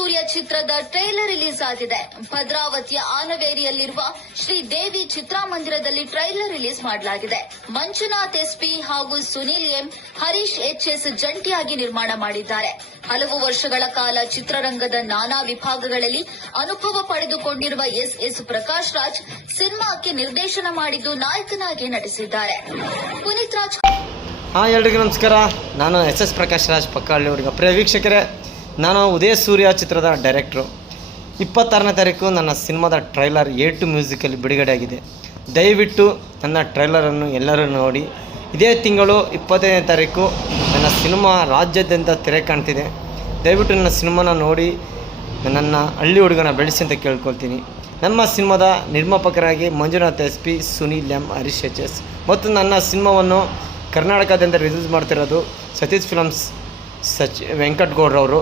ಸೂರ್ಯ ಚಿತ್ರದ trailer release ಆಗಿದೆ. ಭದ್ರಾವತಿಯ ಆನವೇರಿಯಲ್ಲಿರುವ ಶ್ರೀದೇವಿ ಚಿತ್ರಮಂದಿರದಲ್ಲಿ ಟ್ರೈಲರ್ ರಿಲೀಸ್ ಮಾಡಲಾಗಿದೆ. ಮಂಜುನಾಥ್ ಎಸ್ಪಿ ಹಾಗೂ ಸುನಿಲ್ ಎಂ, ಹರೀಶ್ ಎಚ್ಎಸ್ ಜಂಟಿಯಾಗಿ ನಿರ್ಮಾಣ ಮಾಡಿದ್ದಾರೆ. ಹಲವು ವರ್ಷಗಳ ಕಾಲ ಚಿತ್ರರಂಗದ ನಾನಾ ವಿಭಾಗಗಳಲ್ಲಿ ಅನುಭವ ಪಡೆದುಕೊಂಡಿರುವ ಎಸ್ ಪ್ರಕಾಶ್ ರಾಜ್ ಸಿನಿಮಾಕ್ಕೆ ನಿರ್ದೇಶನ ಮಾಡಿದ್ದು ನಾಯಕನಾಗಿ ನಟಿಸಿದ್ದಾರೆ. ಪುನೀತ್ ರಾಜ್. ಎಲ್ರಿಗೂ ನಮಸ್ಕಾರ. ನಾನು ಎಸ್ ಪ್ರಕಾಶ್ ರಾಜ್ ಪಕ್ಕಹಳ್ಳಿ ಹುಡುಗ. ಪ್ರಿಯ ವೀಕ್ಷಕರೇ, ನಾನು ಉದಯ ಸೂರ್ಯ ಚಿತ್ರದ ಡೈರೆಕ್ಟ್ರು. 26ನೇ ತಾರೀಕು ನನ್ನ ಸಿನಿಮಾದ ಟ್ರೈಲರ್ A2 ಮ್ಯೂಸಿಕಲ್ಲಿ ಬಿಡುಗಡೆಯಾಗಿದೆ. ದಯವಿಟ್ಟು ನನ್ನ ಟ್ರೈಲರನ್ನು ಎಲ್ಲರೂ ನೋಡಿ. ಇದೇ ತಿಂಗಳು 25ನೇ ತಾರೀಕು ನನ್ನ ಸಿನಿಮಾ ರಾಜ್ಯಾದ್ಯಂತ ತೆರೆ ಕಾಣ್ತಿದೆ. ದಯವಿಟ್ಟು ನನ್ನ ಸಿನಿಮಾನ ನೋಡಿ ನನ್ನ ಹಳ್ಳಿ ಹುಡುಗನ ಬೆಳೆಸಿ ಅಂತ ಕೇಳ್ಕೊಳ್ತೀನಿ. ನಮ್ಮ ಸಿನಿಮಾದ ನಿರ್ಮಾಪಕರಾಗಿ Manjunath SP, Sunil M, Harish HS ಮತ್ತು ನನ್ನ ಸಿನಿಮಾವನ್ನು ಕರ್ನಾಟಕದಿಂದ ರಿಲೀಸ್ ಮಾಡ್ತಿರೋದು ಸತೀಶ್ ಫಿಲಮ್ಸ್ ವೆಂಕಟ್ ಗೌಡ್ರವರು.